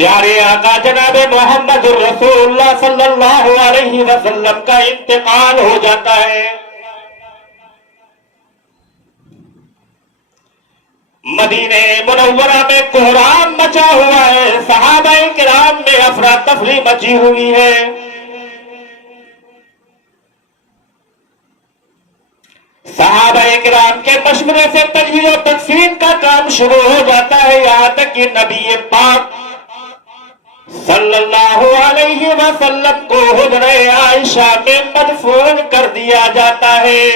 پیارے آقا جناب محمد رسول اللہ صلی اللہ علیہ وسلم کا انتقال ہو جاتا ہے۔ مدینہ منورہ میں کوہرام مچا ہوا ہے، صحابہ کرام میں افراتفری مچی ہوئی ہے۔ صحابہ کرام کے مشورے سے تجویز و تقسیم کا کام شروع ہو جاتا ہے، یہاں تک کہ نبی پاک صلی اللہ علیہ وسلم کو حجرہ عائشہ میں مدفون کر دیا جاتا ہے۔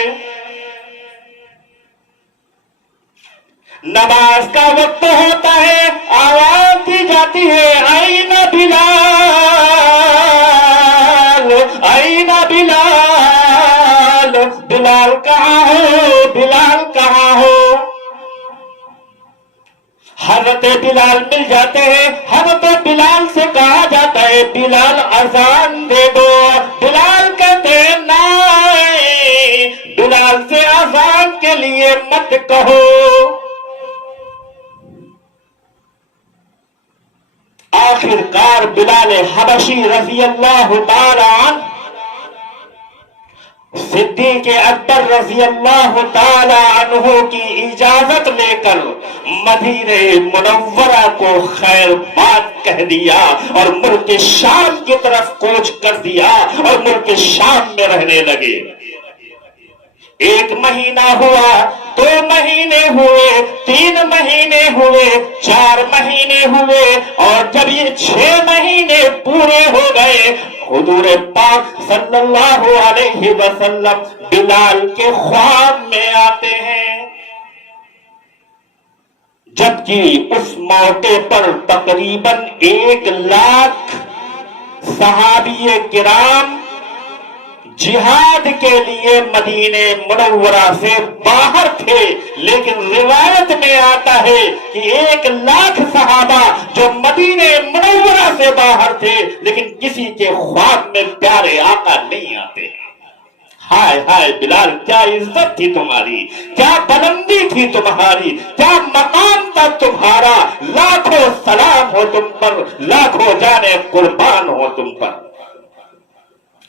نماز کا وقت ہوتا ہے، آواز دی جاتی ہے، آئین بلال، آئین بلال، بلال کہاں ہو، بلال کہاں ہو؟ حضرت بلال مل جاتے ہیں، حضرت بلال سے کہا جاتا ہے بلال اذان دے دو۔ بلال کہتے ہیں نہیں، بلال سے اذان کے لیے مت کہو۔ آخر کار بلال حبشی رضی اللہ تعالی عنہ صدیق اکبر رضی اللہ تعالی عنہ کی اجازت لے کر مدینہ منورہ کو خیر بات کہہ دیا اور ملک شام کی طرف کوچ کر دیا اور ملک شام میں رہنے لگے۔ 1 مہینہ ہوا، 2 مہینے ہوئے، 3 مہینے ہوئے، 4 مہینے ہوئے، اور جب یہ 6 مہینے پورے ہو گئے، حضور پاک صلی اللہ علیہ وسلم بلال کے خواب میں آتے ہیں، جبکہ اس موقع پر تقریباً 1 لاکھ صحابی کرام جہاد کے لیے مدینہ منورہ سے باہر تھے، لیکن روایت میں آتا ہے کہ 1 لاکھ صحابہ جو مدینہ منورہ سے باہر تھے، لیکن کسی کے خواب میں پیارے آقا نہیں آتے۔ ہائے ہائے بلال، کیا عزت تھی تمہاری، کیا بلندی تھی تمہاری، کیا مقام تھا تمہارا، لاکھوں سلام ہو تم پر، لاکھوں جانیں قربان ہو تم پر۔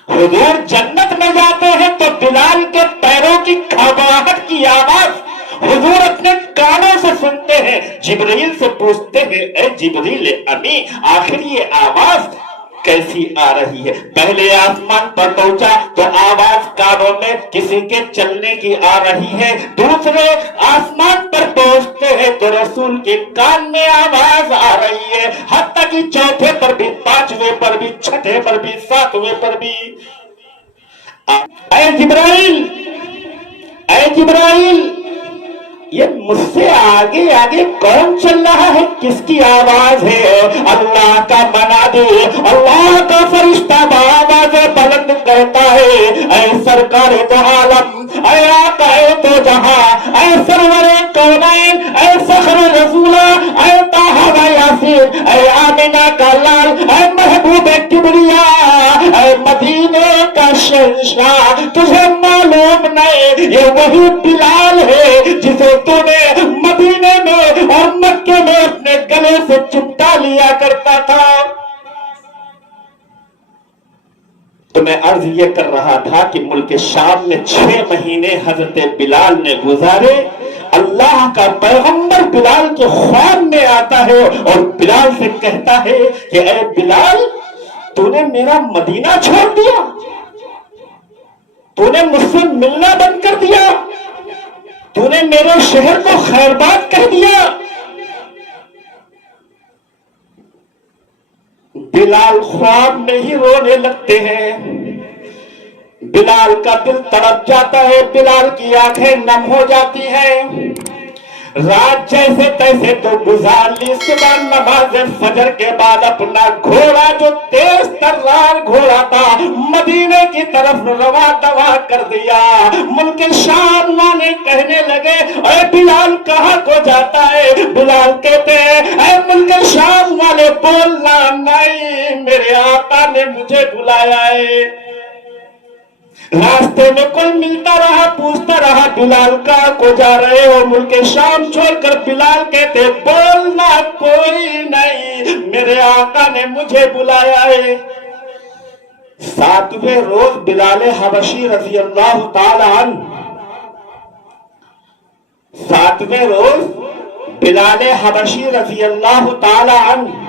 حضور جنت میں جاتے ہیں تو بلال کے پیروں کی کھڑبڑاہٹ کی آواز حضور اپنے کانوں سے سنتے ہیں، جبریل سے پوچھتے ہیں اے جبریل امی، آخر یہ آواز کیسی آ رہی ہے؟ پہلے آسمان پر پہنچا تو آواز کانوں میں کسی کے چلنے کی آ رہی ہے، دوسرے آسمان پر پہنچتے ہیں تو رسول کے کان میں آواز آ رہی ہے، حتیٰ کہ چوتھے پر بھی، 5ویں پر بھی، 6 پر بھی، 7ویں پر بھی۔ اے جبرائیل، اے جبرائیل، یہ مجھ سے آگے آگے کون چل رہا ہے، کس کی آواز ہے؟ اللہ کا منادی، اللہ کا فرشتہ بآواز بلند کہتا ہے اے سرکار دو عالم، اے آقا دو جہاں، اے سرور کونین، اے فخر رسولہ، اے طٰہٰ و یاسین، اے آمنہ کا لال، اے محبوب کبریا، اے مدینے کا شہنشاہ، تجھے معلوم نہیں یہ وہی بلال ہے جسے تو نے مدینے میں اور مکے میں اپنے گلے سے چپٹا لیا کرتا تھا۔ تو میں عرض یہ کر رہا تھا کہ ملک شام میں 6 مہینے حضرت بلال نے گزارے، اللہ کا پیغمبر بلال کے خواب میں آتا ہے اور بلال سے کہتا ہے کہ اے بلال، تو نے میرا مدینہ چھوڑ دیا، تو نے مجھ سے ملنا بند کر دیا، تو نے میرے شہر کو خیر بات کہہ دیا۔ بلال خواب میں ہی رونے لگتے ہیں، بلال کا دل تڑپ جاتا ہے، بلال کی آنکھیں نم ہو جاتی ہیں۔ رات جیسے تیسے تو گزار لی، صبح نماز فجر کے بعد اپنا گھوڑا جو تیز ترار گھوڑا تھا مدینے کی طرف روا دوا کر دیا۔ ملک شام والے کہنے لگے اے بلال کہاں کو جاتا ہے؟ بلال کہتے ہیں اے ملک شام والے بولنا نہیں، میرے آقا نے مجھے بلایا ہے۔ راستے میں کوئی ملتا رہا پوچھتا رہا بلال کہاں کو جا رہے ہو؟ ملک شام چھوڑ کر بلال کہتے بولنا کوئی نہیں، میرے آقا نے مجھے بلایا ہے۔ 7ویں روز بلال حبشی رضی اللہ تعالی عنہ، 7ویں روز بلال حبشی رضی اللہ تعالی عنہ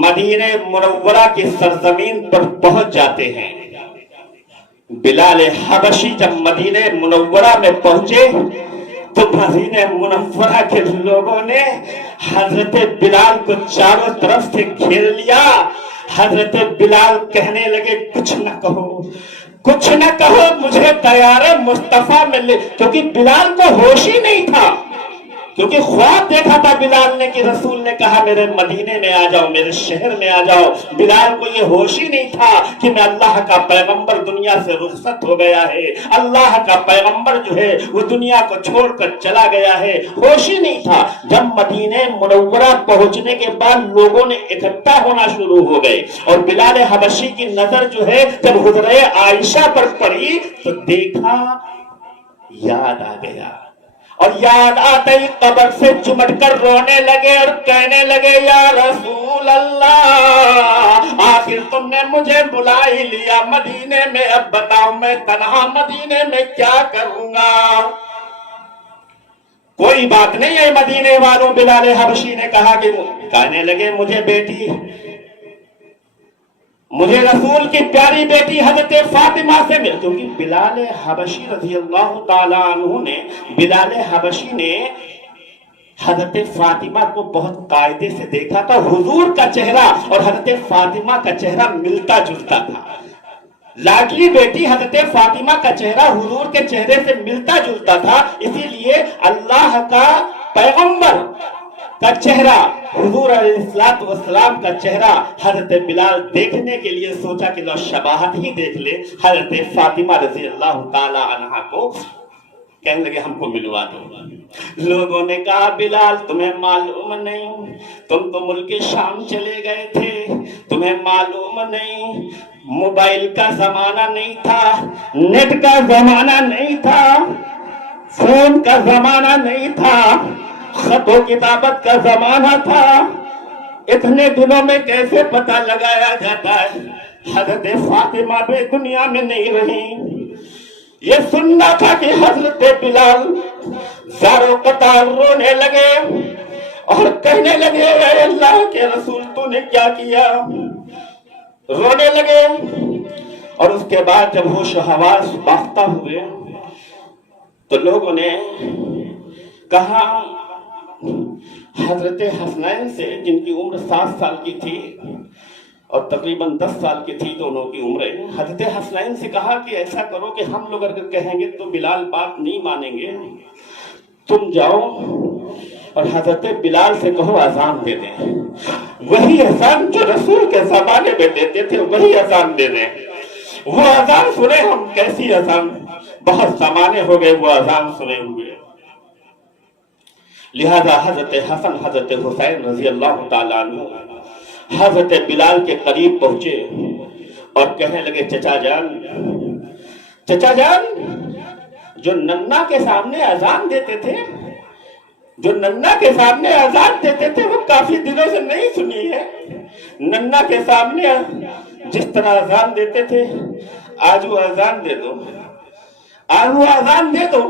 مدینہ منورہ کی سرزمین پر پہنچ جاتے ہیں۔ بلال حبشی جب مدینہ منورہ میں پہنچے تو مدینہ منورہ کے لوگوں نے حضرت بلال کو چاروں طرف سے گھیر لیا۔ حضرت بلال کہنے لگے کچھ نہ کہو، کچھ نہ کہو، مجھے دیار مصطفیٰ ملے، کیونکہ بلال کو ہوش ہی نہیں تھا، کیونکہ خواب دیکھا تھا بلال نے کہ رسول نے کہا میرے مدینے میں آ جاؤ، میرے شہر میں آ جاؤ۔ بلال کو یہ ہوش ہی نہیں تھا کہ میں اللہ کا پیغمبر دنیا سے رخصت ہو گیا ہے، اللہ کا پیغمبر جو ہے وہ دنیا کو چھوڑ کر چلا گیا ہے، ہوش ہی نہیں تھا۔ جب مدینہ منورہ پہنچنے کے بعد لوگوں نے اکٹھا ہونا شروع ہو گئے، اور بلال حبشی کی نظر جو ہے جب حضرت عائشہ پر پڑی تو دیکھا، یاد آ گیا، اور یاد آتے ہی قبر سے چمٹ کر رونے لگے اور کہنے لگے یا رسول اللہ، آخر تم نے مجھے بلا ہی لیا مدینے میں، اب بتاؤ میں تنہا مدینے میں کیا کروں گا؟ کوئی بات نہیں ہے مدینے والوں، بلال حبشی نے کہا کہ کہنے لگے مجھے بیٹی، مجھے رسول کی پیاری بیٹی حضرت فاطمہ سے مل، کیونکہ بلال حبشی رضی اللہ تعالیٰ عنہ نے، بلال حبشی نے حضرت فاطمہ کو بہت قاعدے سے دیکھا تھا۔ حضور کا چہرہ اور حضرت فاطمہ کا چہرہ ملتا جلتا تھا، لاڈلی بیٹی حضرت فاطمہ کا چہرہ حضور کے چہرے سے ملتا جلتا تھا، اسی لیے اللہ کا پیغمبر کا چہرہ، حضور علیہ السلام کا چہرہ حضرت بلال دیکھنے کے لیے سوچا کہ لو شباہت ہی دیکھ لے حضرت فاطمہ رضی اللہ تعالی عنہا کو، کہنے لگے ہم کو ملوا دو۔ لوگوں نے کہا بلال تمہیں معلوم نہیں، تم تو ملک شام چلے گئے تھے، تمہیں معلوم نہیں، موبائل کا زمانہ نہیں تھا، نیٹ کا زمانہ نہیں تھا، فون کا زمانہ نہیں تھا، خط و کتابت کا زمانہ تھا، اتنے دنوں میں کیسے پتہ لگایا جاتا ہے؟ حضرت فاطمہ بھی دنیا میں نہیں رہی، یہ سننا تھا کہ حضرت بلال زارو قطار رونے لگے اور کہنے لگے اے اللہ کے رسول تو نے کیا کیا، رونے لگے۔ اور اس کے بعد جب ہوش و حواس باختہ ہوئے تو لوگوں نے کہا حضرت حسنین سے، جن کی عمر 7 سال کی تھی اور تقریباً 10 سال کی تھی دونوں کی عمریں، حضرت حسنین سے کہا کہ ایسا کرو کہ ہم لوگ اگر کہیں گے تو بلال بات نہیں مانیں گے، تم جاؤ اور حضرت بلال سے کہو اذان دے دیں، وہی اذان جو رسول کے زمانے میں دیتے تھے وہی اذان دے دیں، وہ اذان سنے ہم، کیسی اذان، بہت زمانے ہو گئے وہ اذان سنے ہوئے۔ لہذا حضرت حسن حضرت حسین رضی اللہ تعالیٰ عنہ حضرت بلال کے قریب پہنچے اور کہنے لگے چچا جان، چچا جان، جو ننا کے سامنے اذان دیتے تھے، جو ننا کے سامنے اذان دیتے تھے وہ کافی دنوں سے نہیں سنی ہے، ننا کے سامنے جس طرح اذان دیتے تھے آج وہ اذان دے دو، آج وہ اذان دے دو،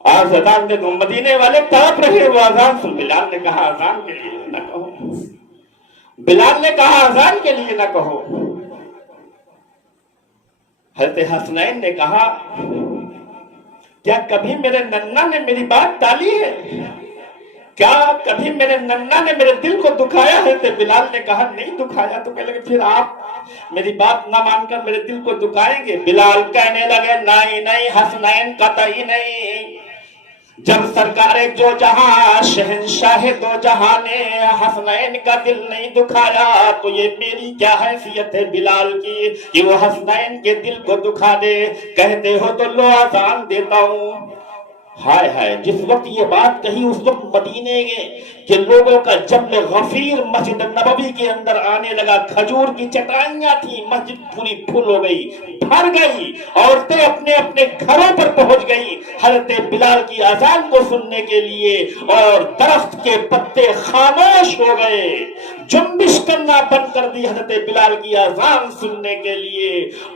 آج اذان دے دو۔ مدینے والے تڑپ رہے وہ اذان سن۔ بلال نے کہا اذان کے لیے نہ کہو، بلال نے کہا اذان کے لیے نہ کہو۔ حضرت حسنین نے کہا کیا کبھی میرے ننا نے میری بات ٹالی ہے؟ کیا کبھی میرے ننا نے میرے دل کو دکھایا ہے؟ تو بلال نے کہا نہیں دکھایا۔ تو کہنے لگے پھر آپ میری بات نہ مان کر میرے دل کو دکھائیں گے؟ بلال کہنے لگے نہیں نہیں حسنین قطعی نہیں، جب سرکار جو جہاں شہنشاہ دو جہاں نے حسنین کا دل نہیں دکھایا تو یہ میری کیا حیثیت ہے بلال کی کہ وہ حسنین کے دل کو دکھا دے؟ کہتے ہو تو لو اذان دیتا ہوں۔ ہائے ہائے، جس وقت یہ بات کہی اس وقت مدینے کے لوگوں کا جمع غفیر مسجد نبوی کے اندر آنے لگا. کھجور کی چٹائیاں تھیں، مسجد پوری پھل ہو گئی، بھر گئی. عورتیں اپنے اپنے گھروں پر پہنچ گئی حضرت بلال کی اذان کو سننے کے لیے، اور درخت کے پتے خاموش ہو گئے. جنبش کرنا بند کر دی حضرت بلال کی اذان سننے کے لیے،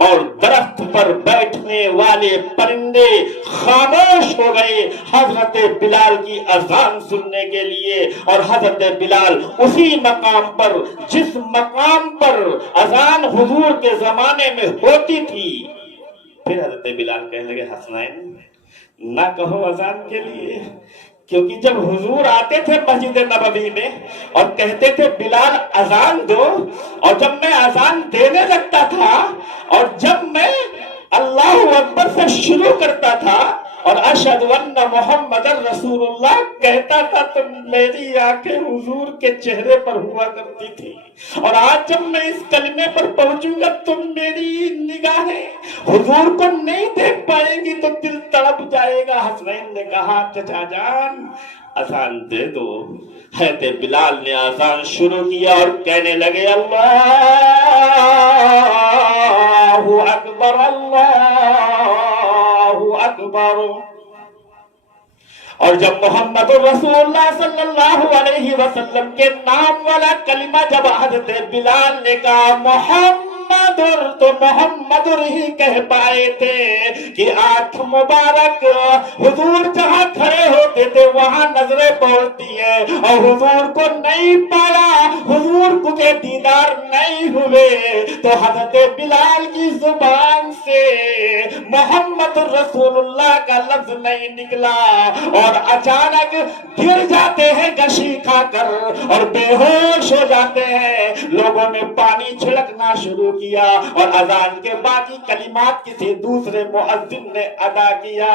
اور درخت پر بیٹھنے والے پرندے خاموش ہو گئے حضرت بلال کی اذان سننے کے لیے. اور حضرت بلال اسی مقام پر، جس مقام پر اذان حضور کے زمانے میں ہوتی تھی. پھر حضرت بلال کہنے لگے حسنین نہ کہو اذان کے لیے، کیونکہ جب حضور آتے تھے مسجد نبوی میں اور کہتے تھے بلال اذان دو، اور جب میں اذان دینے لگتا تھا اور جب میں اللہ اکبر سے شروع کرتا تھا اور اشہد ان محمد رسول اللہ کہتا تھا تو میری آنکھیں حضور کے چہرے پر ہوا کرتی تھی. اور آج جب میں اس کلمے پر پہنچوں گا تو میری نگاہیں حضور کو نہیں دیکھ پائیں گی تو دل تڑپ جائے گا. حسنین نے کہا چچا جان اذان دے دو. حضرت بلال نے اذان شروع کیا اور کہنے لگے اللہ اکبر اللہ اکبر. اور جب محمد رسول اللہ صلی اللہ علیہ وسلم کے نام والا کلمہ جب حضرت بلال نے کہا محمد، تو محمد ہی کہہ پائے تھے کہ آنکھ مبارک حضور جہاں کھڑے ہوتے تھے وہاں نظریں پڑتی ہیں، اور حضور کو نہیں پایا، حضور کو کے دیدار نہیں ہوئے. تو حضرت بلال کی زبان سے محمد رسول اللہ کا لفظ نہیں نکلا، اور اچانک گر جاتے ہیں گشی کھا کر اور بے ہوش ہو جاتے ہیں. لوگوں نے پانی چھڑکنا شروع کیا اور اذان کے باقی کلمات کسی دوسرے مؤذن نے ادا کیا.